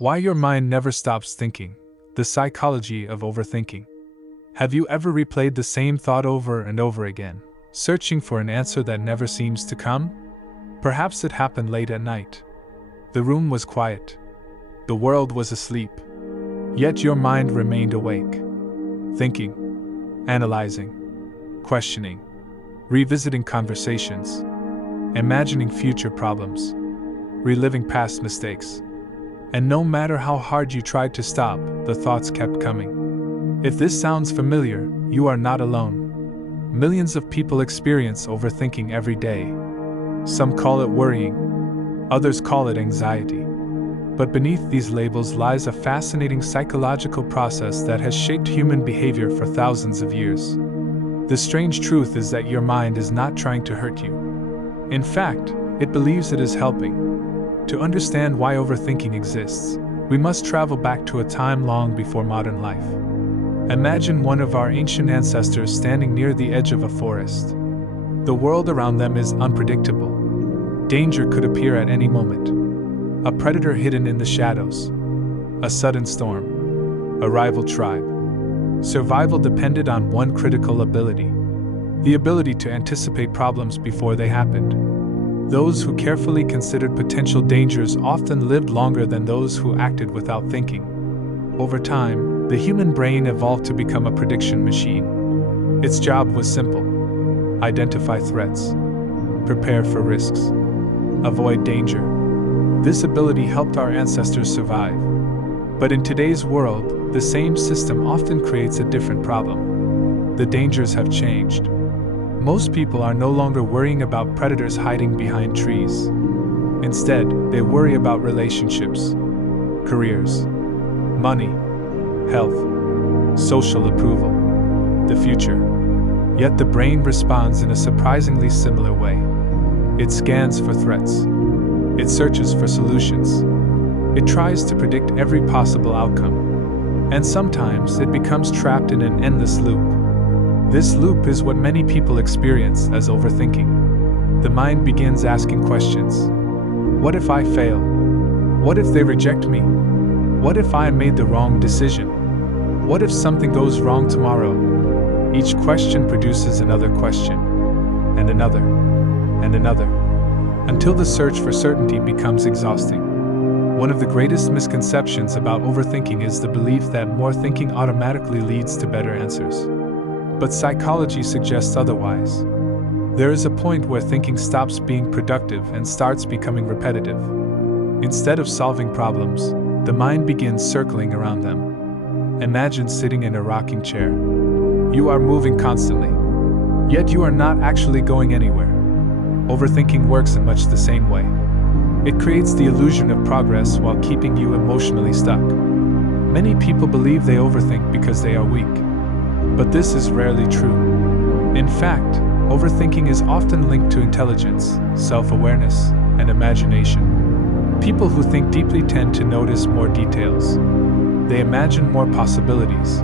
Why your mind never stops thinking. The psychology of overthinking. Have you ever replayed the same thought over and over again, searching for an answer that never seems to come? Perhaps it happened late at night. The room was quiet. The world was asleep. Yet your mind remained awake, thinking, analyzing, questioning, revisiting conversations, imagining future problems, reliving past mistakes. And no matter how hard you tried to stop, the thoughts kept coming. If this sounds familiar, you are not alone. Millions of people experience overthinking every day. Some call it worrying, others call it anxiety. But beneath these labels lies a fascinating psychological process that has shaped human behavior for thousands of years. The strange truth is that your mind is not trying to hurt you. In fact, it believes it is helping. To understand why overthinking exists, we must travel back to a time long before modern life. Imagine one of our ancient ancestors standing near the edge of a forest. The world around them is unpredictable. Danger could appear at any moment. A predator hidden in the shadows. A sudden storm. A rival tribe. Survival depended on one critical ability: the ability to anticipate problems before they happened. Those who carefully considered potential dangers often lived longer than those who acted without thinking. Over time, the human brain evolved to become a prediction machine. Its job was simple: identify threats, prepare for risks, avoid danger. This ability helped our ancestors survive. But in today's world, the same system often creates a different problem. The dangers have changed. Most people are no longer worrying about predators hiding behind trees. Instead, they worry about relationships, careers, money, health, social approval, the future. Yet the brain responds in a surprisingly similar way. It scans for threats. It searches for solutions. It tries to predict every possible outcome. And sometimes it becomes trapped in an endless loop. This loop is what many people experience as overthinking. The mind begins asking questions. What if I fail? What if they reject me? What if I made the wrong decision? What if something goes wrong tomorrow? Each question produces another question, and another, and another, until the search for certainty becomes exhausting. One of the greatest misconceptions about overthinking is the belief that more thinking automatically leads to better answers. But psychology suggests otherwise. There is a point where thinking stops being productive and starts becoming repetitive. Instead of solving problems, the mind begins circling around them. Imagine sitting in a rocking chair. You are moving constantly, yet you are not actually going anywhere. Overthinking works in much the same way. It creates the illusion of progress while keeping you emotionally stuck. Many people believe they overthink because they are weak. But this is rarely true. In fact, overthinking is often linked to intelligence, self-awareness, and imagination. People who think deeply tend to notice more details. They imagine more possibilities.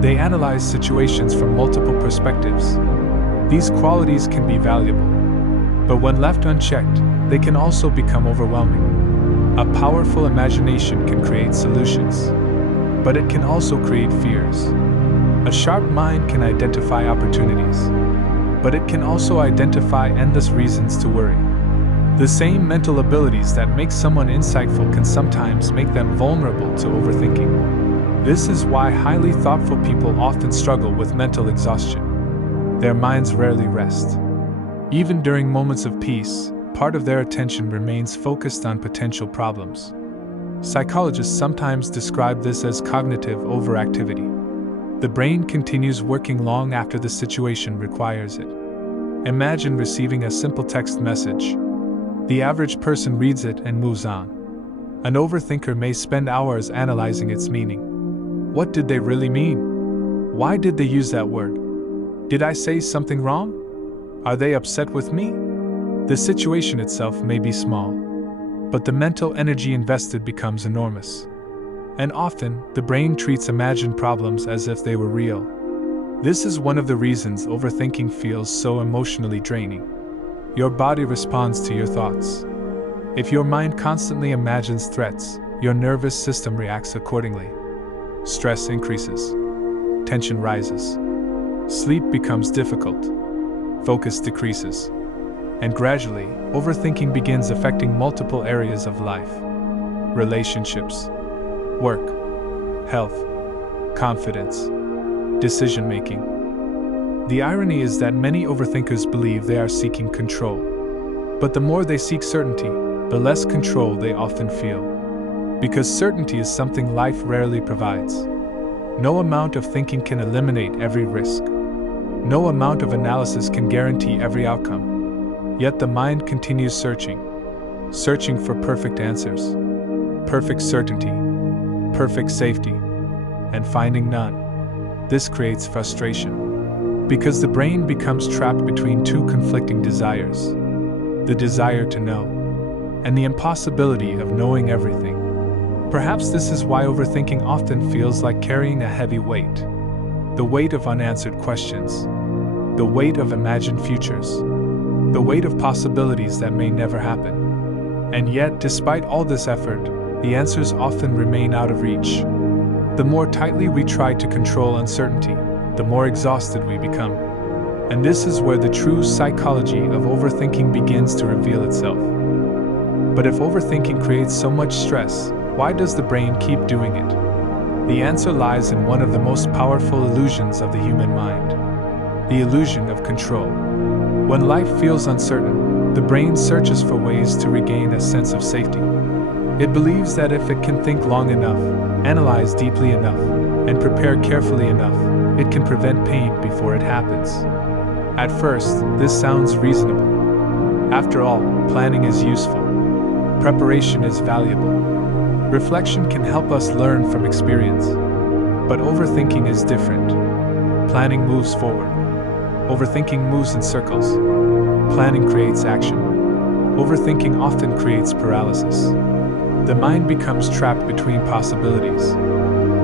They analyze situations from multiple perspectives. These qualities can be valuable. But when left unchecked, they can also become overwhelming. A powerful imagination can create solutions, but it can also create fears. A sharp mind can identify opportunities, but it can also identify endless reasons to worry. The same mental abilities that make someone insightful can sometimes make them vulnerable to overthinking. This is why highly thoughtful people often struggle with mental exhaustion. Their minds rarely rest. Even during moments of peace, part of their attention remains focused on potential problems. Psychologists sometimes describe this as cognitive overactivity. The brain continues working long after the situation requires it. Imagine receiving a simple text message. The average person reads it and moves on. An overthinker may spend hours analyzing its meaning. What did they really mean? Why did they use that word? Did I say something wrong? Are they upset with me? The situation itself may be small, but the mental energy invested becomes enormous. And often, the brain treats imagined problems as if they were real. This is one of the reasons overthinking feels so emotionally draining. Your body responds to your thoughts. If your mind constantly imagines threats, your nervous system reacts accordingly. Stress increases, tension rises, sleep becomes difficult, focus decreases, and gradually, overthinking begins affecting multiple areas of life: relationships, work, health, confidence, decision-making. The irony is that many overthinkers believe they are seeking control. But the more they seek certainty, the less control they often feel. Because certainty is something life rarely provides. No amount of thinking can eliminate every risk. No amount of analysis can guarantee every outcome. Yet the mind continues searching for perfect answers, perfect certainty, perfect safety, and finding none. This creates frustration, because the brain becomes trapped between two conflicting desires: the desire to know, and the impossibility of knowing everything. Perhaps this is why overthinking often feels like carrying a heavy weight. The weight of unanswered questions, the weight of imagined futures, the weight of possibilities that may never happen. And yet, despite all this effort, the answers often remain out of reach. The more tightly we try to control uncertainty, the more exhausted we become. And this is where the true psychology of overthinking begins to reveal itself. But if overthinking creates so much stress, why does the brain keep doing it? The answer lies in one of the most powerful illusions of the human mind: the illusion of control. When life feels uncertain, the brain searches for ways to regain a sense of safety. It believes that if it can think long enough, analyze deeply enough, and prepare carefully enough, it can prevent pain before it happens. At first, this sounds reasonable. After all, planning is useful. Preparation is valuable. Reflection can help us learn from experience. But overthinking is different. Planning moves forward. Overthinking moves in circles. Planning creates action. Overthinking often creates paralysis. The mind becomes trapped between possibilities,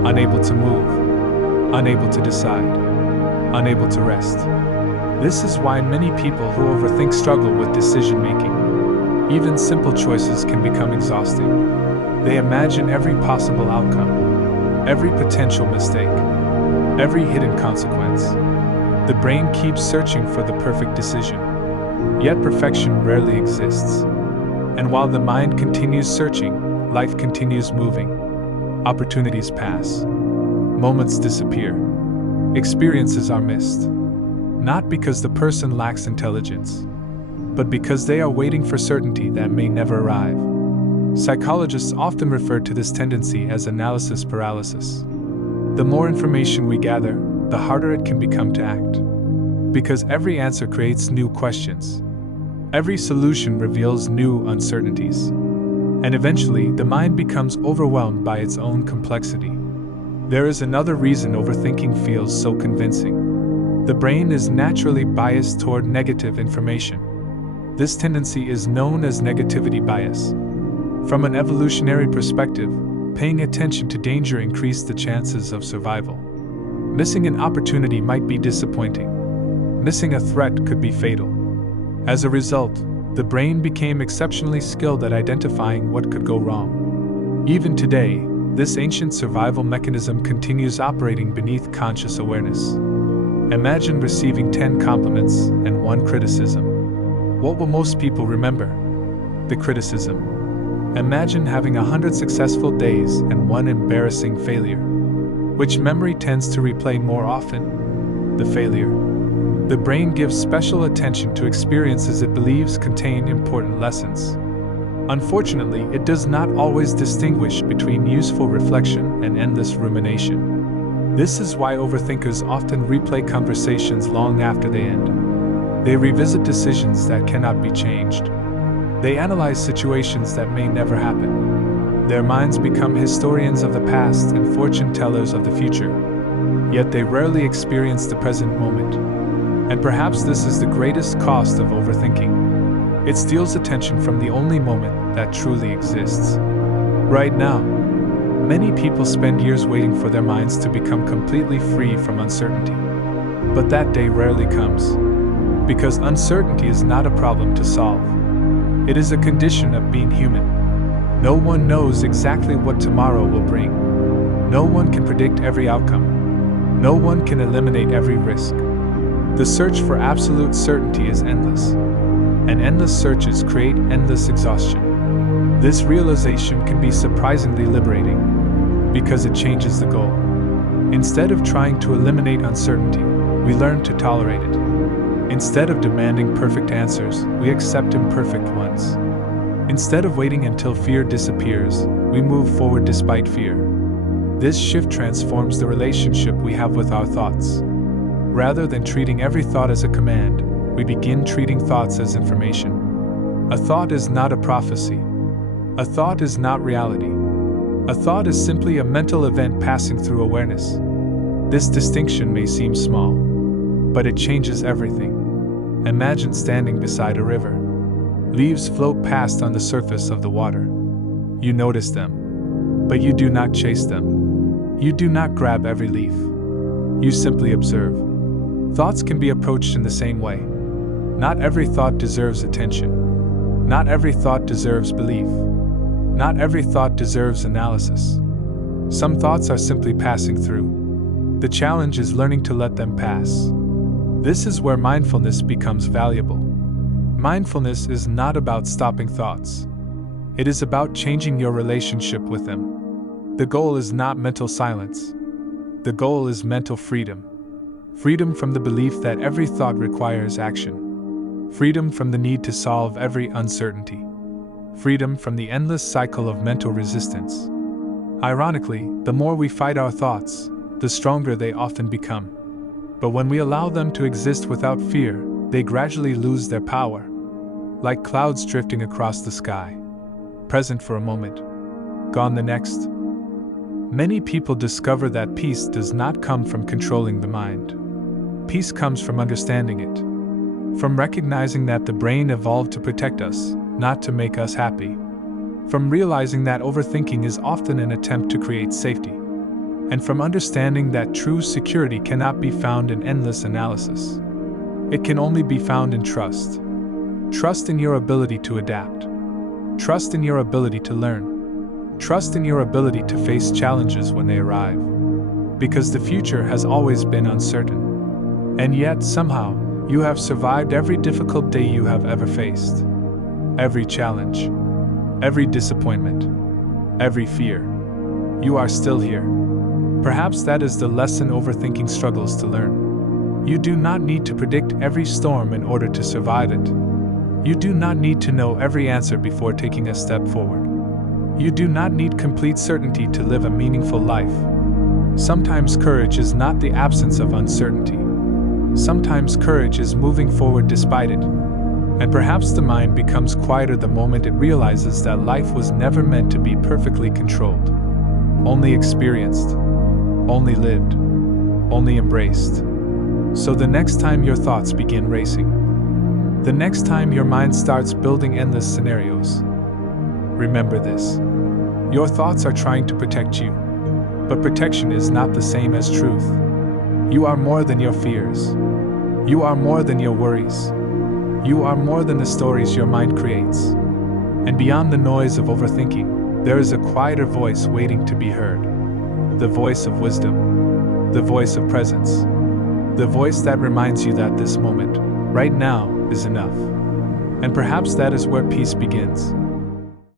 unable to move, unable to decide, unable to rest. This is why many people who overthink struggle with decision-making. Even simple choices can become exhausting. They imagine every possible outcome, every potential mistake, every hidden consequence. The brain keeps searching for the perfect decision, yet perfection rarely exists. And while the mind continues searching, life continues moving. Opportunities pass. Moments disappear. Experiences are missed. Not because the person lacks intelligence, but because they are waiting for certainty that may never arrive. Psychologists often refer to this tendency as analysis paralysis. The more information we gather, the harder it can become to act. Because every answer creates new questions. Every solution reveals new uncertainties. And eventually, the mind becomes overwhelmed by its own complexity. There is another reason overthinking feels so convincing. The brain is naturally biased toward negative information. This tendency is known as negativity bias. From an evolutionary perspective, paying attention to danger increased the chances of survival. Missing an opportunity might be disappointing. Missing a threat could be fatal. As a result, the brain became exceptionally skilled at identifying what could go wrong. Even today, this ancient survival mechanism continues operating beneath conscious awareness. Imagine receiving 10 compliments and 1 criticism. What will most people remember? The criticism. Imagine having 100 successful days and 1 embarrassing failure. Which memory tends to replay more often? The failure. The brain gives special attention to experiences it believes contain important lessons. Unfortunately, it does not always distinguish between useful reflection and endless rumination. This is why overthinkers often replay conversations long after they end. They revisit decisions that cannot be changed. They analyze situations that may never happen. Their minds become historians of the past and fortune tellers of the future. Yet they rarely experience the present moment. And perhaps this is the greatest cost of overthinking. It steals attention from the only moment that truly exists. Right now, many people spend years waiting for their minds to become completely free from uncertainty. But that day rarely comes. Because uncertainty is not a problem to solve. It is a condition of being human. No one knows exactly what tomorrow will bring. No one can predict every outcome. No one can eliminate every risk. The search for absolute certainty is endless, and endless searches create endless exhaustion. This realization can be surprisingly liberating, because it changes the goal. Instead of trying to eliminate uncertainty, we learn to tolerate it. Instead of demanding perfect answers, we accept imperfect ones. Instead of waiting until fear disappears, we move forward despite fear. This shift transforms the relationship we have with our thoughts. Rather than treating every thought as a command, we begin treating thoughts as information. A thought is not a prophecy. A thought is not reality. A thought is simply a mental event passing through awareness. This distinction may seem small, but it changes everything. Imagine standing beside a river. Leaves float past on the surface of the water. You notice them, but you do not chase them. You do not grab every leaf. You simply observe. Thoughts can be approached in the same way. Not every thought deserves attention. Not every thought deserves belief. Not every thought deserves analysis. Some thoughts are simply passing through. The challenge is learning to let them pass. This is where mindfulness becomes valuable. Mindfulness is not about stopping thoughts. It is about changing your relationship with them. The goal is not mental silence. The goal is mental freedom. Freedom from the belief that every thought requires action. Freedom from the need to solve every uncertainty. Freedom from the endless cycle of mental resistance. Ironically, the more we fight our thoughts, the stronger they often become. But when we allow them to exist without fear, they gradually lose their power. Like clouds drifting across the sky. Present for a moment, gone the next. Many people discover that peace does not come from controlling the mind. Peace comes from understanding it. From recognizing that the brain evolved to protect us, not to make us happy. From realizing that overthinking is often an attempt to create safety. And from understanding that true security cannot be found in endless analysis. It can only be found in trust. Trust in your ability to adapt. Trust in your ability to learn. Trust in your ability to face challenges when they arrive. Because the future has always been uncertain. And yet, somehow, you have survived every difficult day you have ever faced. Every challenge. Every disappointment. Every fear. You are still here. Perhaps that is the lesson overthinking struggles to learn. You do not need to predict every storm in order to survive it. You do not need to know every answer before taking a step forward. You do not need complete certainty to live a meaningful life. Sometimes courage is not the absence of uncertainty. Sometimes courage is moving forward despite it. And perhaps the mind becomes quieter the moment it realizes that life was never meant to be perfectly controlled. Only experienced. Only lived. Only embraced. So the next time your thoughts begin racing, the next time your mind starts building endless scenarios, remember this. Your thoughts are trying to protect you, but protection is not the same as truth. You are more than your fears. You are more than your worries. You are more than the stories your mind creates. And beyond the noise of overthinking, there is a quieter voice waiting to be heard. The voice of wisdom. The voice of presence. The voice that reminds you that this moment, right now, is enough. And perhaps that is where peace begins.